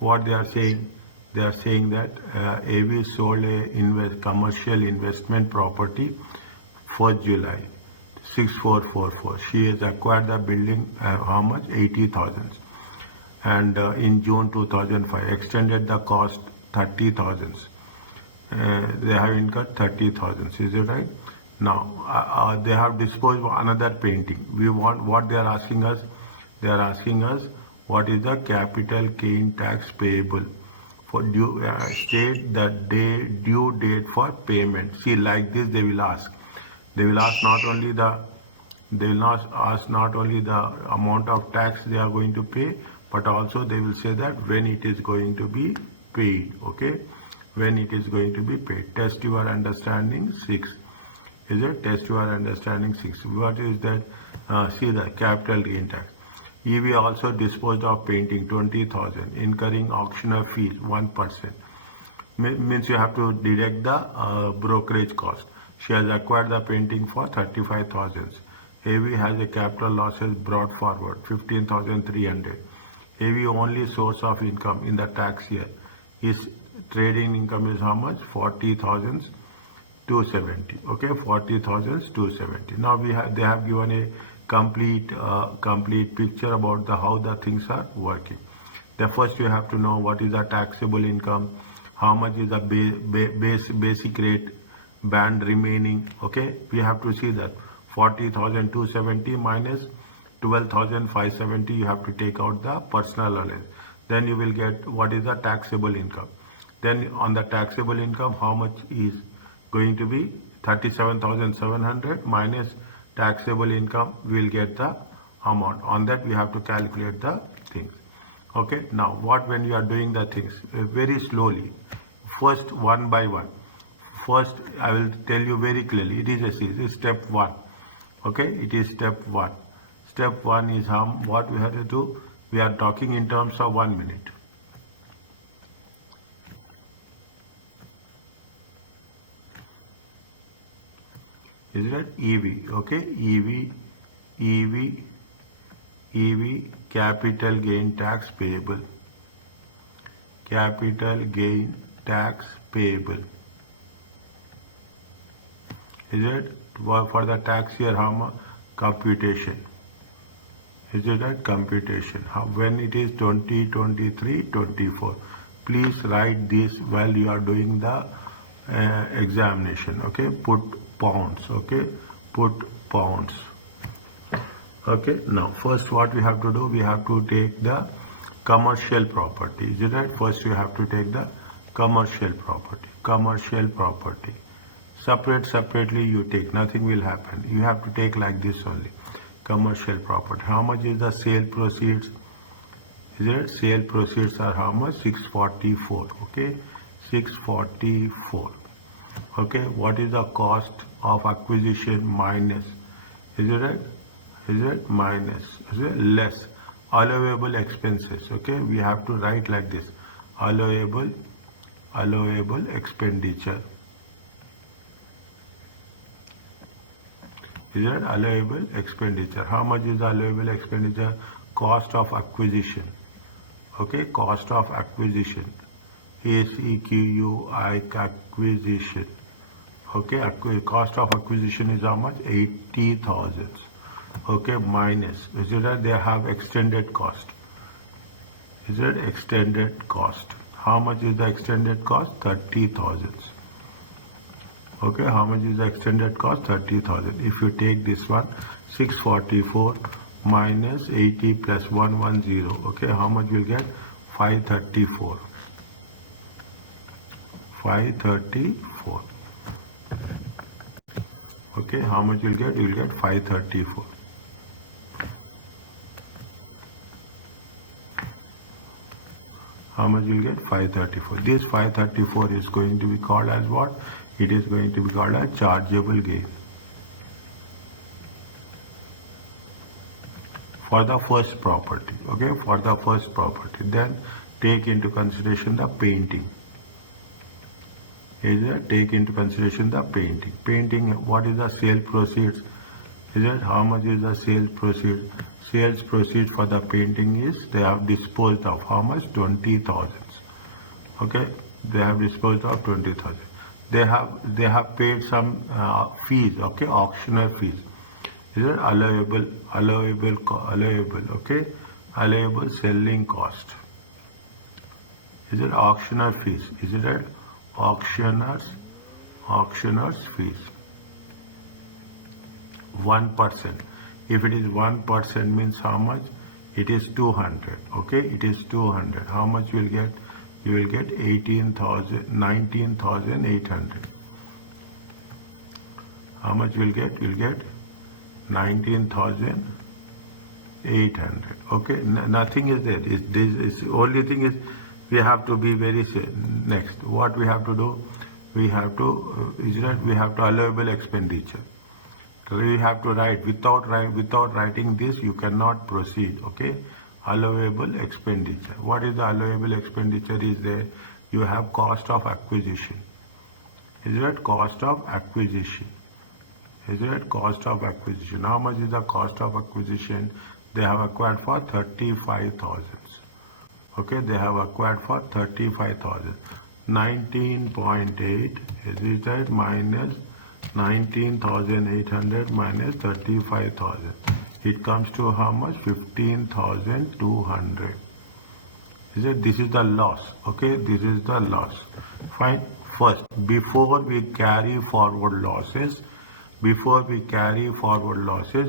what they are saying that AV sold a commercial investment property 1st July 6444. She has acquired the building how much? 80,000. And in June 2005 extended the cost 30,000. They have incurred 30,000. Is it right? Now they have disposed of another painting. We want what they are asking us. They are asking us what is the capital gain tax payable for due state the due date for payment. See, like this they will ask. They will ask not only the amount of tax they are going to pay, but also they will say that when it is going to be paid. Okay, when it is going to be paid. Test your understanding 6. Is it? Test your understanding 6. What is that? See the capital gain tax. EV also disposed of painting 20,000, incurring auctioneer fees 1%. Means you have to deduct the brokerage cost. She has acquired the painting for 35,000. AV has a capital losses brought forward 15,300. AV only source of income in the tax year is trading income is how much? 40,270. Okay, 40,270. Now they have given a complete picture about how the things are working. The first you have to know what is the taxable income, how much is the basic rate band remaining. Okay, we have to see that 40,270 minus 12,570. You have to take out the personal allowance. Then you will get what is the taxable income. Then on the taxable income, how much is going to be? 37,700 minus taxable income. We will get the amount. On that we have to calculate the things. Okay, now when you are doing the things very slowly, first one by one. First I will tell you very clearly, it is step 1. Okay, it is step 1. Step 1 is what we have to do. We are talking in terms of 1 minute. Is it EV? Okay, EV capital gain tax payable. Capital gain tax payable. Is it for the tax year? How much? Computation. Is it that computation? When it is 2023-24. Please write this while you are doing the examination. Okay, put pounds. Okay, put pounds. Okay, now first what we have to do, we have to take the commercial property. Is it right? First you have to take the commercial property. Commercial property. Separately you take, nothing will happen. You have to take like this only. Commercial property. How much is the sale proceeds? Is it? Sale proceeds are how much? 644. Okay, 644. Okay, what is the cost of acquisition minus? Is it right? Is it minus? Is it less? Allowable expenses. Okay, we have to write like this. Allowable expenditure. Is that allowable expenditure? How much is the allowable expenditure? Cost of acquisition. Okay, cost of acquisition. ACQUI acquisition. Okay, cost of acquisition is how much? 80,000. Okay, minus. Is it that they have extended cost? Is it extended cost? How much is the extended cost? 30,000. Okay, how much is the extended cost? 30,000. If you take this one, 644 minus 80 plus 110. Okay, how much will get? 534. 534. Okay, how much you'll get? You'll get 534. How much you'll get? 534. This 534 is going to be called as what? It is going to be called a chargeable gain. For the first property. Okay, for the first property. Then take into consideration the painting. Take into consideration the painting. Painting, what is the sale proceeds? Is it? How much is the sales proceed? Sales proceed for the painting is they have disposed of how much? 20,000. Okay, they have disposed of 20,000. They have paid some fees. Okay, auctioneer fees. Is it allowable? Okay, allowable selling cost. Is it auctioneer fees? Is it auctioneer's fees? 1%. If it is 1% means how much? It is 200. Okay, it is 200. How much you will get? You will get 19,800. How much you will get? You will get 19,800. Okay, nothing is there. This only thing is we have to be very next. What we have to do? We have to we have to allowable expenditure. So we have to write without writing this you cannot proceed. Okay, allowable expenditure. What is the allowable expenditure? Is there? You have cost of acquisition. Is it cost of acquisition? Is it cost of acquisition? How much is the cost of acquisition? They have acquired for 35,000. Okay, they have acquired for 35,000. 19.8 is that minus 19,800 minus 35,000. It comes to how much? 15,200. Is it? This is the loss. Okay, this is the loss. Fine. First, before we carry forward losses,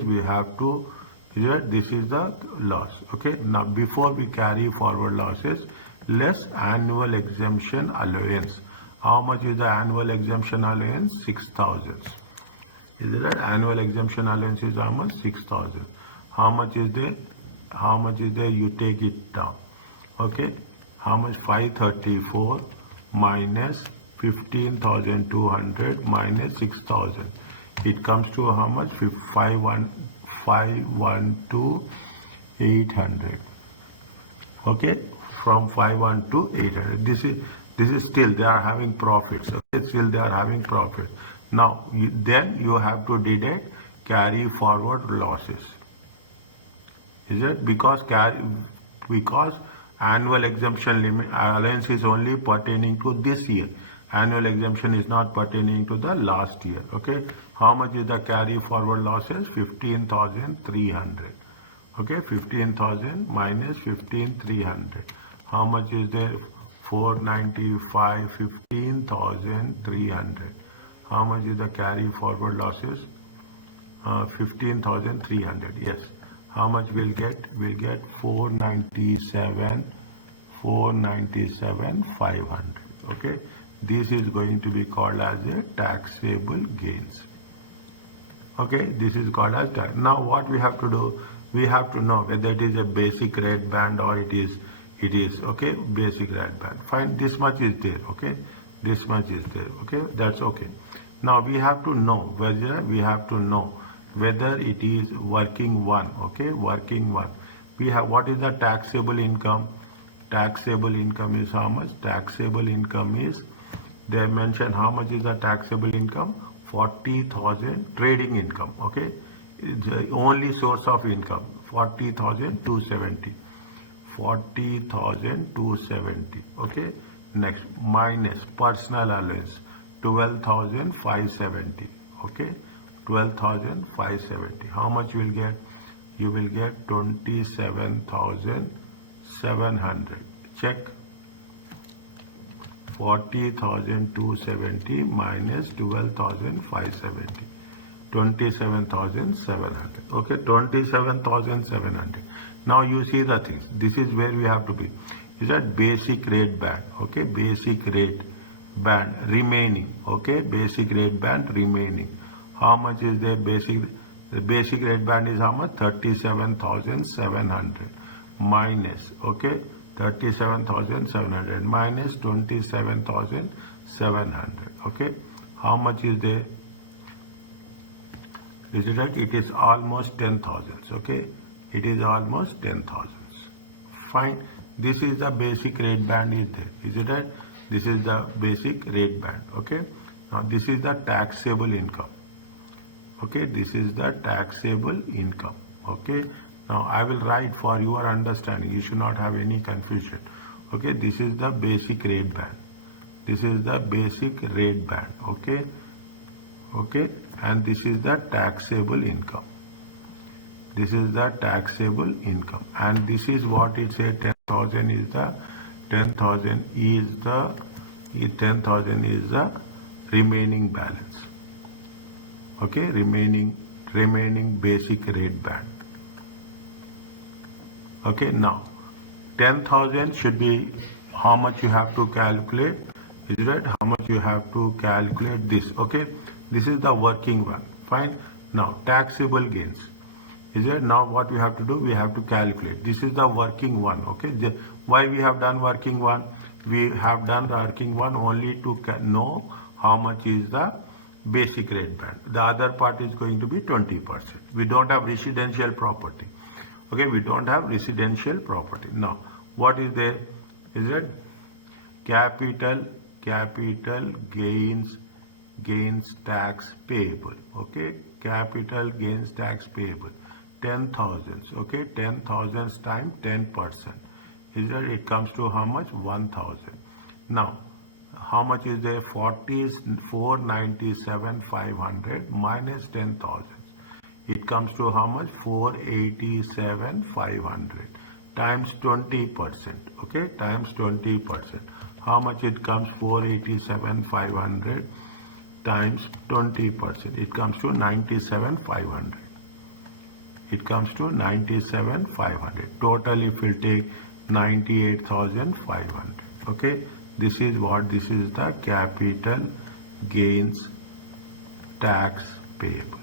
we have to. This is the loss. Okay. Now, before we carry forward losses, less annual exemption allowance. How much is the annual exemption allowance? 6,000. Is it? Annual exemption allowance is how much? 6,000. How much is there? How much is there? You take it down. Okay. How much? 534 minus 15,200 minus 6,000. It comes to how much? 512,800. Okay, from 512,800. This is still they are having profits. Okay, still they are having profit. Now then you have to deduct carry forward losses. Is it? Because annual exemption limit allowance is only pertaining to this year. Annual exemption is not pertaining to the last year. Okay, how much is the carry forward losses? 15,300. Okay, 15,000 minus 15,300. How much is there? 495. 15,300. How much is the carry forward losses? 15,300. Yes. How much we'll get? We'll get 497,500. Okay. This is going to be called as a taxable gains. Okay, this is called as tax. Now what we have to do? We have to know whether it is a basic rate band or it is okay, basic rate band. Fine, this much is there. Okay, this much is there. Okay, that's okay. Now we have to know whether it is working one. Okay, working one. We have what is the taxable income? Taxable income is how much? Taxable income is. They mention how much is the taxable income? 40,000 trading income. Okay, it's the only source of income. 40,270. 40,270. Okay. Next, minus personal allowance 12,570. Okay, 12,570. How much you will get? You will get 27,700. Check. 40,270 minus 12,570. 27,700. Okay, 27,700. Now you see the things. This is where we have to be. Is that basic rate band? Okay, basic rate band remaining. Okay, basic rate band remaining. How much is there? The basic rate band is how much? 37,700 minus. Okay, 37,700 minus 27,700. Okay, how much is there? Is it right? It is almost 10,000. Okay, it is almost 10,000. Fine. This is the basic rate band is there. Is it right? This is the basic rate band. Okay. Now this is the taxable income. Okay, this is the taxable income. Okay, now I will write for your understanding. You should not have any confusion. Okay, this is the basic rate band. This is the basic rate band. Okay, okay, and this is the taxable income. This is the taxable income, and this is what it says. 10,000 is the 10,000 is the remaining balance. Okay, remaining basic rate band. Okay, now 10,000 should be how much you have to calculate. Is right? How much you have to calculate this. Okay, this is the working one. Fine. Now taxable gains. Is it? Now what we have to do? We have to calculate. This is the working one. Okay. Why we have done working one? We have done working one only to know how much is the basic rate band. The other part is going to be 20%. We don't have residential property. Okay. We don't have residential property. Now what is there? Is it capital gains tax payable. Okay. Capital gains tax payable. 10,000. Okay, 10,000 times 10%. Is that it comes to how much? 1,000. Now, how much is there? 497,500 minus 10,000. It comes to how much? 487,500 times 20%. Okay, times 20%. How much it comes? 487,500 times 20%. It comes to 97,500. It comes to 97,500. Total if we take 98,500. Okay, this is what? This is the capital gains tax payable.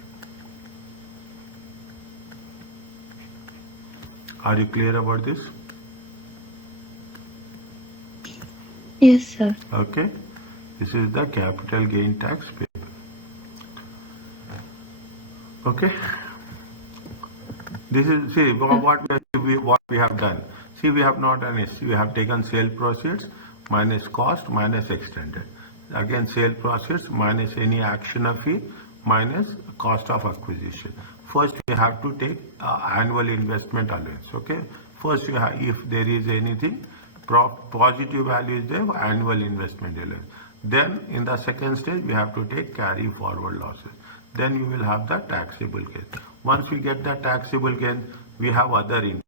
Are you clear about this? Yes, sir. Okay, this is the capital gain tax payable. Okay. This is, see, what we have done. See, we have not done it. We have taken sale proceeds minus cost minus extended. Again, sale proceeds minus any action fee minus cost of acquisition. First, we have to take annual investment allowance. Okay. First, you have, if there is anything positive value is there, annual investment allowance. Then, in the second stage, we have to take carry forward losses. Then you will have the taxable gain. Once we get the taxable gain, we have other income.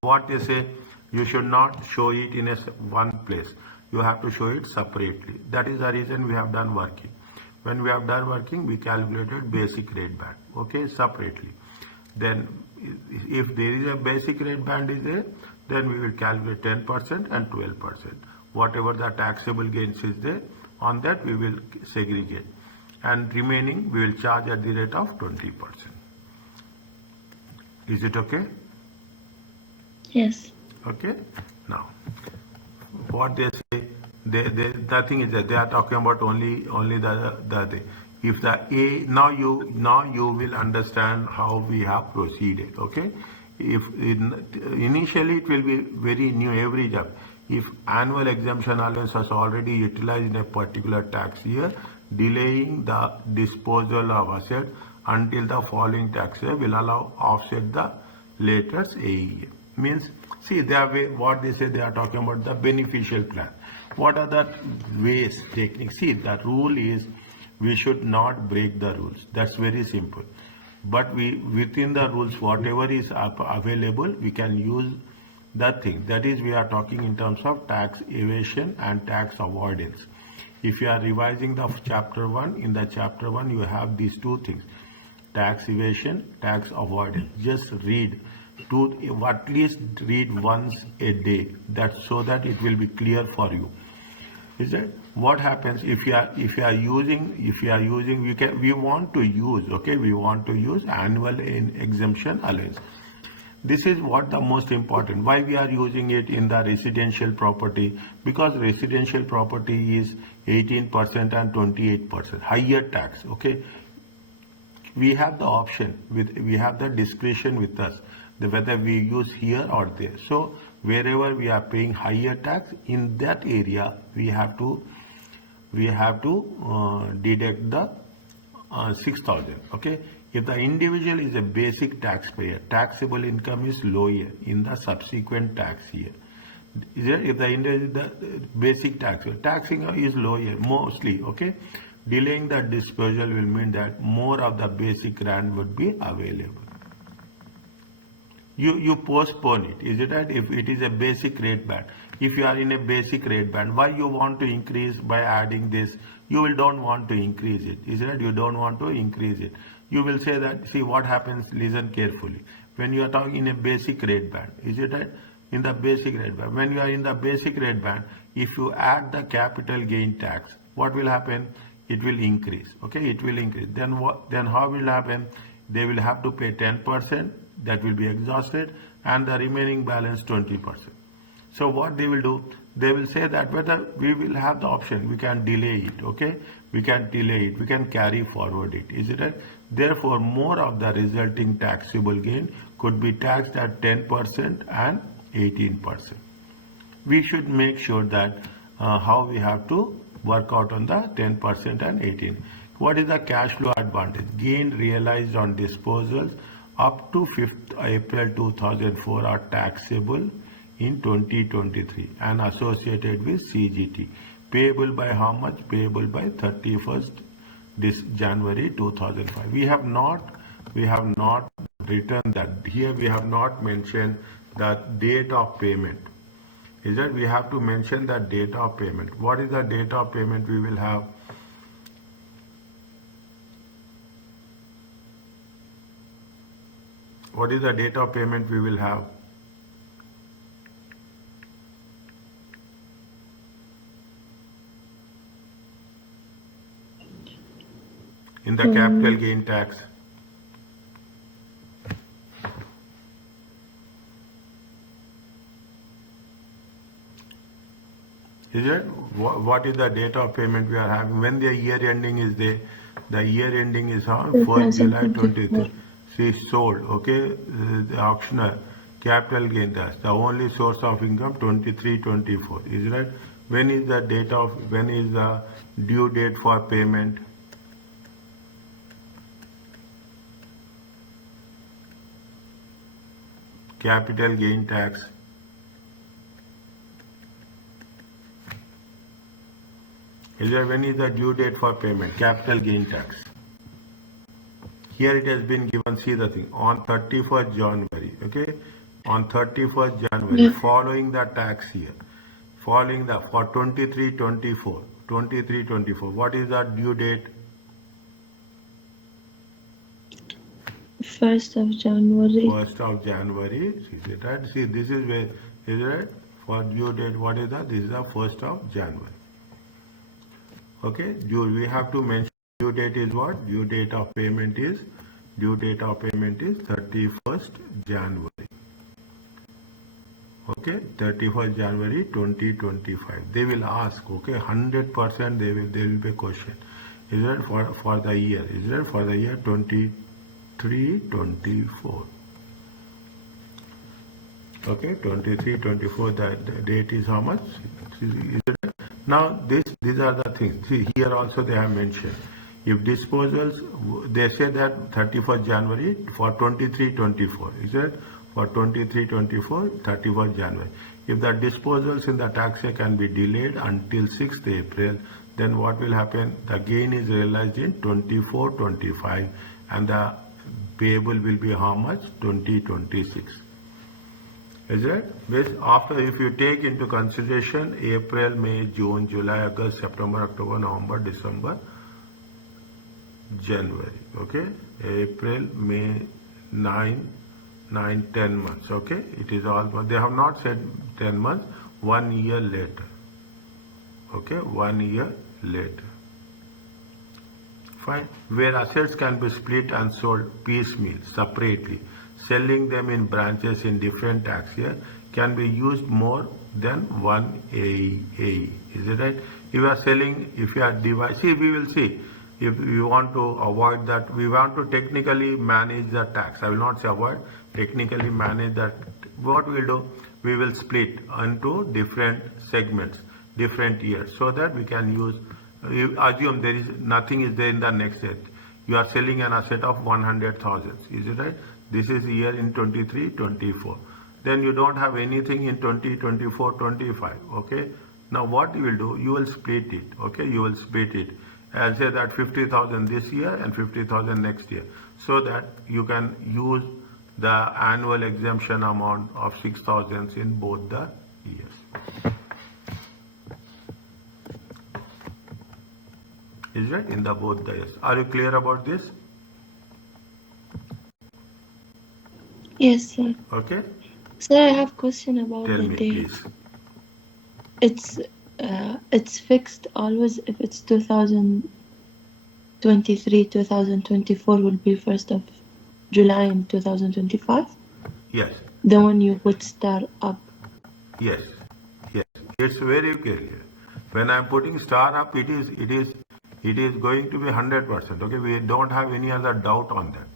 What they say, you should not show it in one place. You have to show it separately. That is the reason we have done working. When we have done working, we calculated basic rate band. Okay, separately. Then, if there is a basic rate band is there, then we will calculate 10% and 12%. Whatever the taxable gains is there, on that we will segregate. And remaining we will charge at the rate of 20%. Is it okay? Yes. Okay. Now, what they say, the thing is that they are talking about only the thing. If the A, now you will understand how we have proceeded. Okay. If initially it will be very new every job. If annual exemption allowance was already utilized in a particular tax year, delaying the disposal of asset until the following tax year will allow offset the latest AEA. Means, see, they are what they say, they are talking about the beneficial plan. What are the ways, techniques? See, the rule is we should not break the rules. That's very simple. But within the rules, whatever is available, we can use that thing. That is, we are talking in terms of tax evasion and tax avoidance. If you are revising the chapter 1, in the chapter 1 you have these two things, tax evasion, tax avoidance. Just read, at least read once a day, so that it will be clear for you. Is that what happens if you are using we want to use annual exemption allowance. This is what the most important. Why we are using it in the residential property? Because residential property is 18% and 28%, higher tax. Okay, we have the option we have the discretion with us, whether we use here or there. So wherever we are paying higher tax, in that area we have to deduct the 6,000. Okay. If the individual is a basic taxpayer, taxable income is lower in the subsequent tax year. If the individual, the basic taxing is lower mostly. Okay. Delaying the disposal will mean that more of the basic grant would be available. You postpone it. Is it right? If it is a basic rate band, if you are in a basic rate band, why you want to increase by adding this? You will don't want to increase it. Is it right? You don't want to increase it. You will say that, see what happens, listen carefully. When you are talking in a basic rate band, is it right? In the basic rate band. When you are in the basic rate band, if you add the capital gain tax, what will happen? It will increase. Okay, it will increase. Then what? Then how will happen? They will have to pay 10%. That will be exhausted, and the remaining balance 20%. So what they will do? They will say that whether we will have the option, we can delay it. Okay, we can delay it. We can carry forward it. Is it right? Therefore, more of the resulting taxable gain could be taxed at 10% and 18%. We should make sure that how we have to work out on the 10% and 18%. What is the cash flow advantage? Gain realized on disposals up to 5th April 2004 are taxable in 2023 and associated with CGT. Payable by how much? Payable by 31st this January 2005. We have not written that here. We have not mentioned the date of payment. Is that we have to mention the date of payment. What is the date of payment we will have? What is the date of payment we will have? In the capital gain tax. Is it? What is the date of payment we are having? When the year ending is there? The year ending is on 1st July 23. See, sold, okay, the auctioneer, capital gain tax, the only source of income 23-24, is right? When is the date of, when is the due date for payment? Capital gain tax. Is there, when is the due date for payment? Capital gain tax. Here it has been given, see the thing, on 31st January, okay? On 31st January, following the tax year, following the, for 23-24, what is the due date? 1st of January. 1st of January, is it right? See, this is where, is it right? For due date, what is that? This is the 1st of January. Okay, we have to mention due date is what? Due date of payment is 31st January. Okay, 31st January 2025. They will ask, okay, 100% there will be a question. Is that for the year? Is that for the year 23-24? Okay, 23-24, the date is how much? Is it? Now these are the things. See, here also they have mentioned. If disposals, they say that 31st January for 23-24, is it? For 23-24, 31st January. If the disposals in the tax year can be delayed until 6th April, then what will happen? The gain is realized in 24-25 and the payable will be how much? 20-26. Is it? After, if you take into consideration April, May, June, July, August, September, October, November, December, January, okay? April, May, 10 months, okay? It is all, they have not said 10 months, 1 year later, okay? 1 year later. Fine. Where assets can be split and sold piecemeal, separately, selling them in branches in different tax year can be used more than one AE. Is it right? If you are selling, if you are dividing, see, we will see. If you want to avoid that, we want to technically manage the tax. I will not say avoid, technically manage that. What we will do? We will split into different segments, different years, so that we can use, assume there is nothing is there in the next year. You are selling an asset of 100,000. Is it right? This is year in 23, 24. Then you don't have anything in 20, 24, 25. Okay. Now what you will do? You will split it. Okay. You will split it. I'll say that 50,000 this year and 50,000 next year, so that you can use the annual exemption amount of 6,000 in both the years. Is it in the both the years? Are you clear about this? Yes, sir. Okay. Sir, I have question about Tell the me, date. please. It's fixed always. If it's 2023, 2024 will be 1st of July in 2025. Yes. The one you put star up. Yes. Yes. It's very clear. When I'm putting star up, it is going to be 100%. Okay. We don't have any other doubt on that.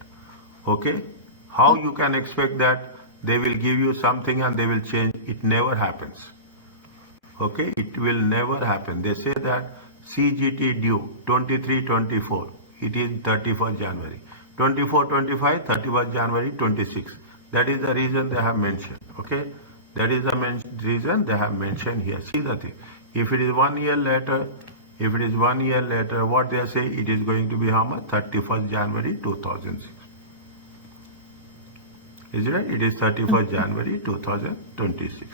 Okay. How you can expect that they will give you something and they will change? It never happens. Okay, it will never happen. They say that CGT due 23-24, it is 31st January. 24-25, 31st January 26. That is the reason they have mentioned. Okay, that is the reason they have mentioned here. See the thing. If it is 1 year later, what they say, it is going to be how much? 31st January 2006. Is it right? It is 31st January 2026.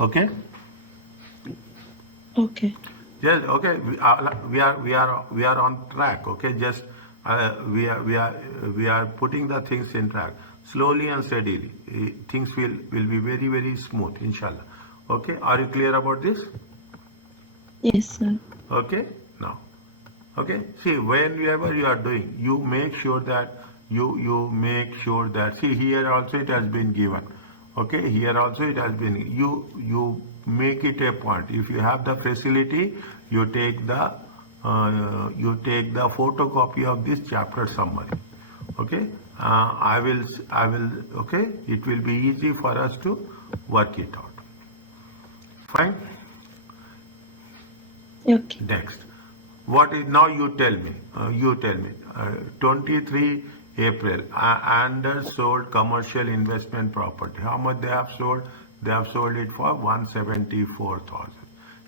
Okay. Okay. Yes. Okay. We are on track. Okay. Just we are putting the things in track slowly and steadily. Things will be very, very smooth, inshallah. Okay. Are you clear about this? Yes, sir. Okay. Now. Okay. See, whenever you are doing, you make sure that you make sure that, see, here also it has been given. Okay, here also it has been, you make it a point. If you have the facility, you take the photocopy of this chapter summary. Okay, I will okay, it will be easy for us to work it out. Fine. Okay. Next, what is now? You tell me. 23 April, undersold commercial investment property. How much they have sold? They have sold it for 174,000.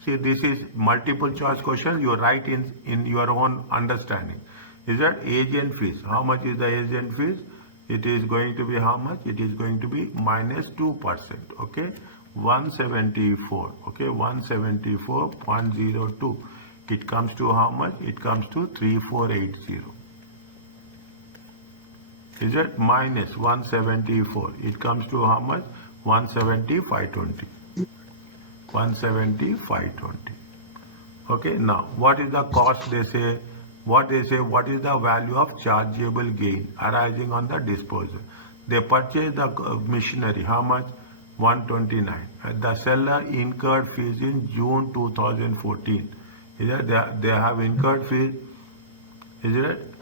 See, this is multiple choice question. You write in your own understanding. Is that agent fees? How much is the agent fees? It is going to be how much? It is going to be minus 2%. Okay, 174. Okay, 174.02. It comes to how much? It comes to 3480. Is it minus 174? It comes to how much? 170,520. 170,520. Okay. Now, what is the cost? They say. What is the value of chargeable gain arising on the disposal? They purchased the machinery. How much? 129. The seller incurred fees in June 2014. Is it? They have incurred fees. Is it?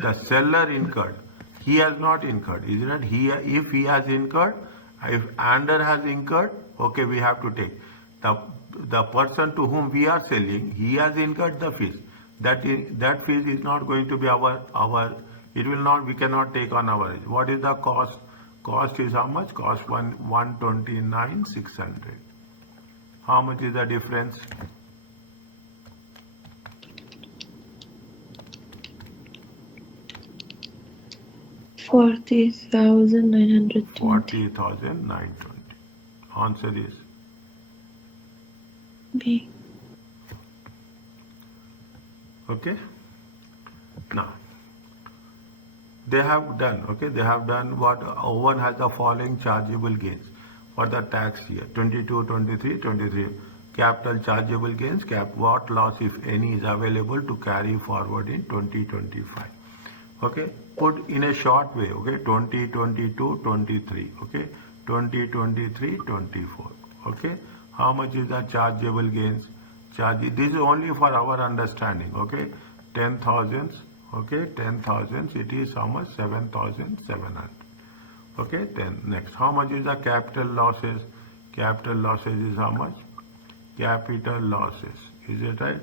The seller incurred? He has not incurred. Is it? If he has incurred, if Ander has incurred, okay, we have to take the person to whom we are selling. He has incurred the fees. That fees is not going to be our. It will not. We cannot take on our. What is the cost? Cost is how much? Cost 129,600. How much is the difference? 40,920. 40,920. Answer is B. Okay. Now they have done. Okay, they have done what? One has the following chargeable gains for the tax year 22, 23, 23. Capital chargeable gains. What loss, if any, is available to carry forward in 2025. Okay, put in a short way. Okay, 2022, 23. Okay, 2023, 24. Okay, how much is the chargeable gains? This is only for our understanding. Okay, 10,000. Okay, 10,000. It is how much? 7,700. Okay, then next, how much is the capital losses? Capital losses is how much? Capital losses. Is it right?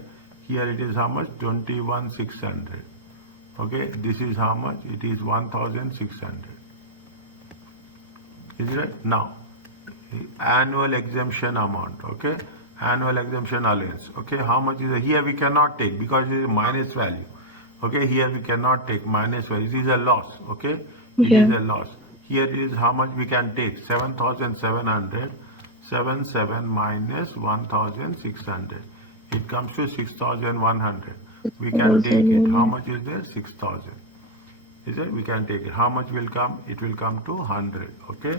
Here it is how much? 21,600. Okay, this is how much? It is 1,600. Is it right? Now, annual exemption amount. Okay, annual exemption allowance. Okay, how much is it? Here we cannot take because it is minus value. Okay, here we cannot take minus value. It is a loss. Okay, it is a loss. Here is how much we can take. 7,700. 7 minus 1,600. It comes to 6,100. We can take it. How much is there? 6,000. Is it? We can take it. How much will come? It will come to 100. Okay.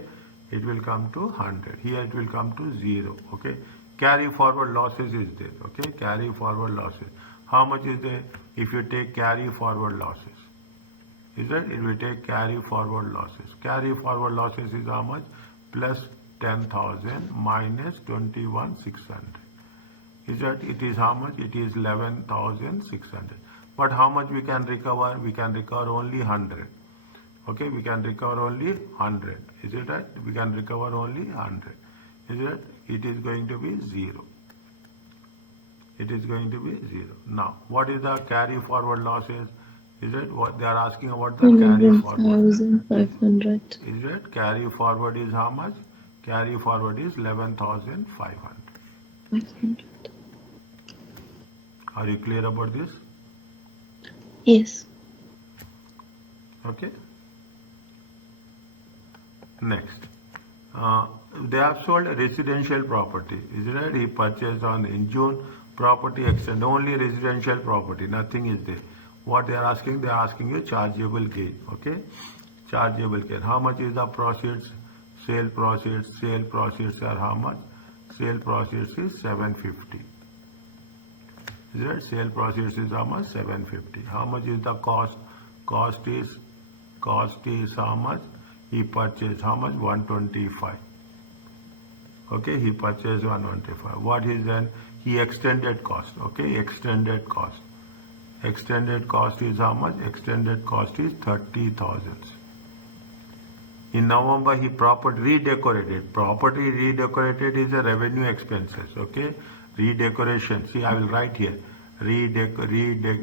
It will come to 100. Here it will come to 0. Okay. Carry forward losses is there. Okay. Carry forward losses. How much is there? If you take carry forward losses. Is it? It will take carry forward losses. Carry forward losses is how much? Plus 10,000 minus 21,600. Is that it is how much? It is 11,600. But how much we can recover? We can recover only 100. Okay, we can recover only 100. Is it right? We can recover only 100. Is it? It is going to be 0. It is going to be 0. Now, what is the carry forward losses? Is it what they are asking about the carry forward? 11,500. Is it? Carry forward is how much? Carry forward is 11,500. 500. Are you clear about this? Yes. Okay. Next, they have sold a residential property. Is it right? He purchased in June. Property extend only residential property. Nothing is there. What they are asking? They are asking you chargeable gain. Okay, chargeable gain. How much is the proceeds? Sale proceeds. Sale proceeds are how much? Sale proceeds is 750. Is that sale proceeds is how much? 750. How much is the cost? Cost is how much? He purchased how much? 125. Okay, he purchased 125. What is then? He extended cost. Okay, extended cost. Extended cost is how much? Extended cost is 30,000. In November, he property redecorated. Property redecorated is a revenue expenses. Okay, redecoration. See, I will write here. Redecoration.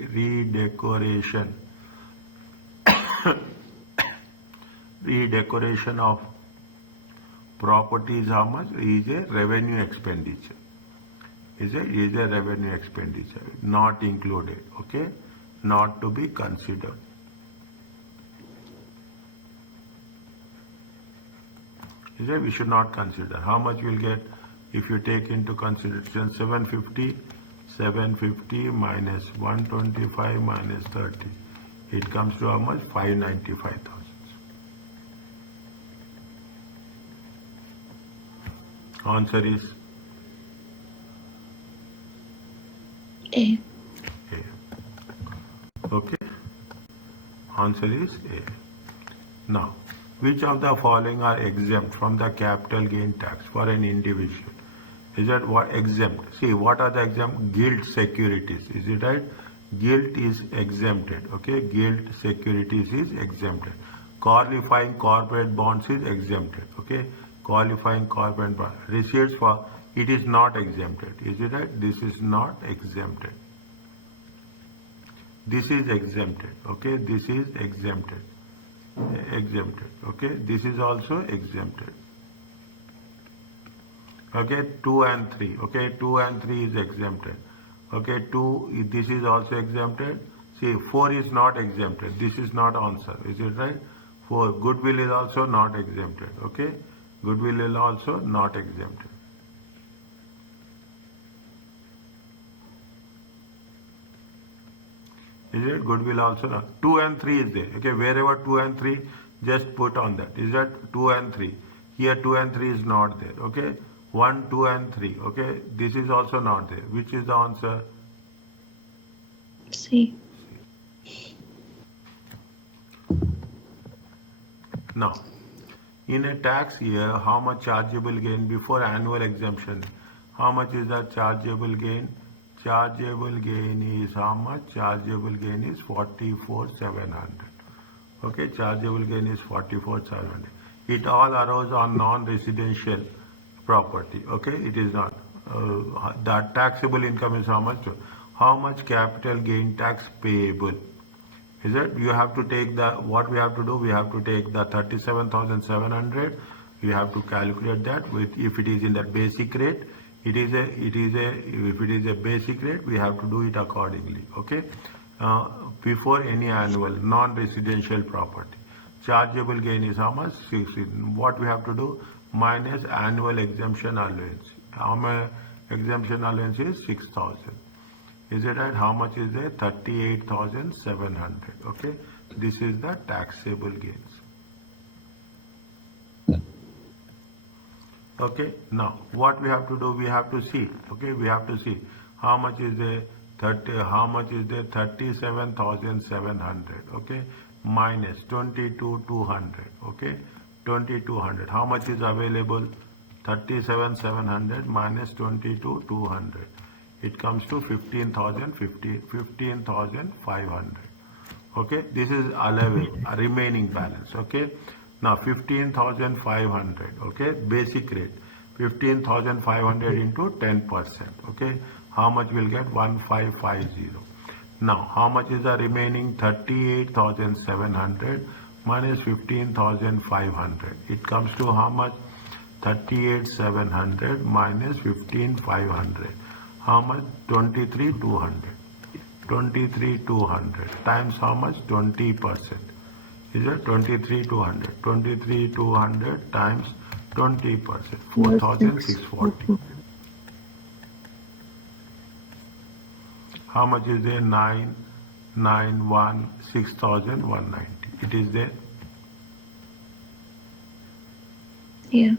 Redecoration of property is how much? Is a revenue expenditure. Is a revenue expenditure, not included. Okay, not to be considered. Is it? We should not consider. How much we'll get if you take into consideration 750 minus 125 minus 30. It comes to how much? 595,000. Answer is A. A. Okay. Answer is A. Now, which of the following are exempt from the capital gain tax for an individual? Is that what exempt? See, what are the exempt? Gilt securities. Is it right? Gilt is exempted. Okay, gilt securities is exempted. Qualifying corporate bonds is exempted. Okay, qualifying corporate bonds. Receipts for it is not exempted. Is it right? This is not exempted. This is exempted. Okay, this is exempted. Exempted. Okay, this is also exempted. Okay, 2 and 3. Okay, 2 and 3 is exempted. Okay, 2, this is also exempted. See, 4 is not exempted. This is not answer. Is it right? 4. Goodwill is also not exempted. Okay, goodwill is also not exempted. Is it? Goodwill also not. 2 and 3 is there. Okay, wherever 2 and 3, just put on that. Is that 2 and 3? Here 2 and 3 is not there. Okay, 1, 2 and 3. Okay, this is also not there. Which is the answer? C. Now, in a tax year, how much chargeable gain before annual exemption? How much is that chargeable gain? Chargeable gain is how much? Chargeable gain is 44,700. Okay, chargeable gain is 44,700. It all arose on non-residential property. Okay, it is not. That taxable income is how much? how much capital gain tax payable? Is it? You have to take the, what we have to do, we have to take the 37,700, you have to calculate that with, if it is in the basic rate, if it is a basic rate, we have to do it accordingly, okay? Before any annual, non-residential property. Chargeable gain is how much? 16. What we have to do? Minus annual exemption allowance. How much exemption allowance is? 6,000. Is it right? How much is there? 38,700. Okay. This is the taxable gains. Okay. Now, what we have to do? We have to see. Okay. We have to see how much is there. How much is there? 37,700. Okay. Minus 22,200. Okay. 2,200. How much is available? 37,700 minus 22,200. It comes to 15,500. Okay, this is allowable, remaining balance. Okay, now 15,500. Okay, basic rate 15,500 into 10%. Okay, how much will get? 1550. Now, how much is the remaining? 38,700 minus 15,500. It comes to how much? 38,700 minus 15,500. How much? 23,200. 23,200 times how much? 20%. Is it 23,200? 23,200 times 20%. 4,640. How much is there? 991, 6,190. It is there. Yeah.